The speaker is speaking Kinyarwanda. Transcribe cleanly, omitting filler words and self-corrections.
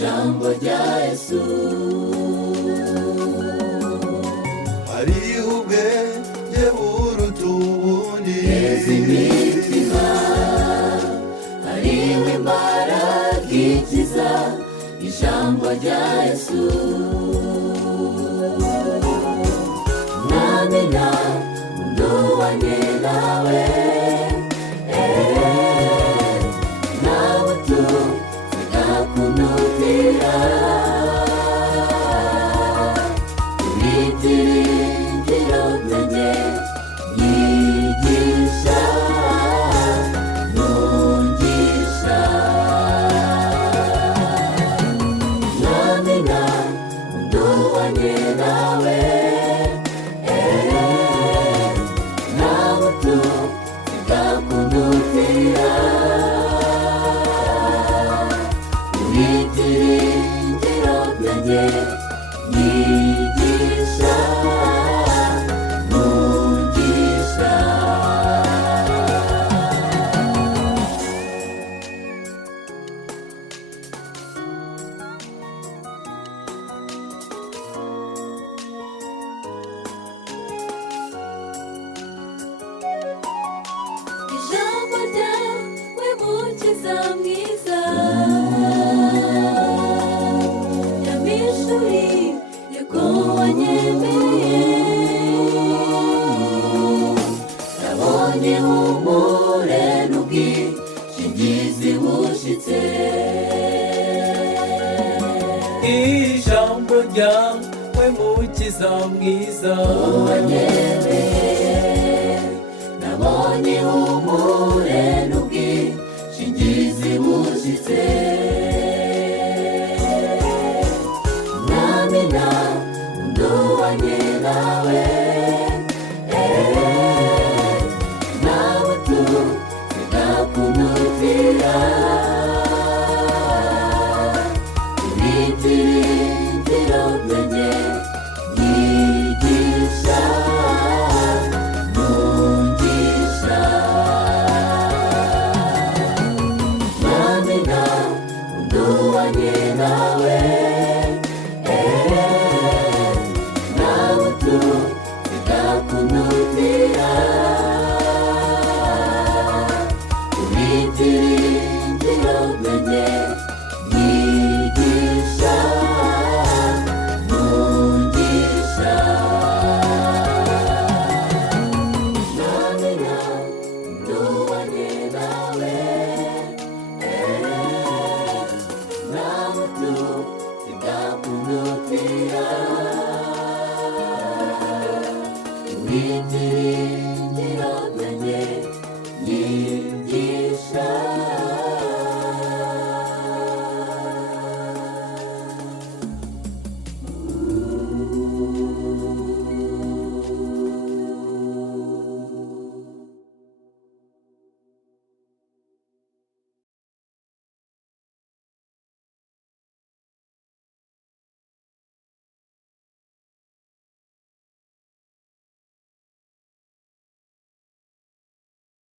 ijambo rya Yesu. hariho ubwenge buruta ubundi, Heza imitima, hariho imbaraga ikiza, ijambo rya Yesu. Mwami nduwanye nawe, nawe tuzakunutira, ibitiringiro byanjye nyigisha, ntungisha. Mwami nduwanye nawe, nawe tuzakunutira, ibitiringiro byanjye nyigisha, ntungisha. Ijambo ryawe mukiza mwiza, yamishuriye ko wanyemeye, nabonye humure n'ubwishingizi bushitse. ijambo ryawe mukiza mwiza, Wanyemeye, nabonye humure n'ubwishingizi bushitse. Mwami nduwanye nawe, nawe tuzakunutira, ibitiringiro byanjye nyigisha, ntungisha. Mwami nduwanye nawe, nawe tuzakunutira, ibitiringiro byanjye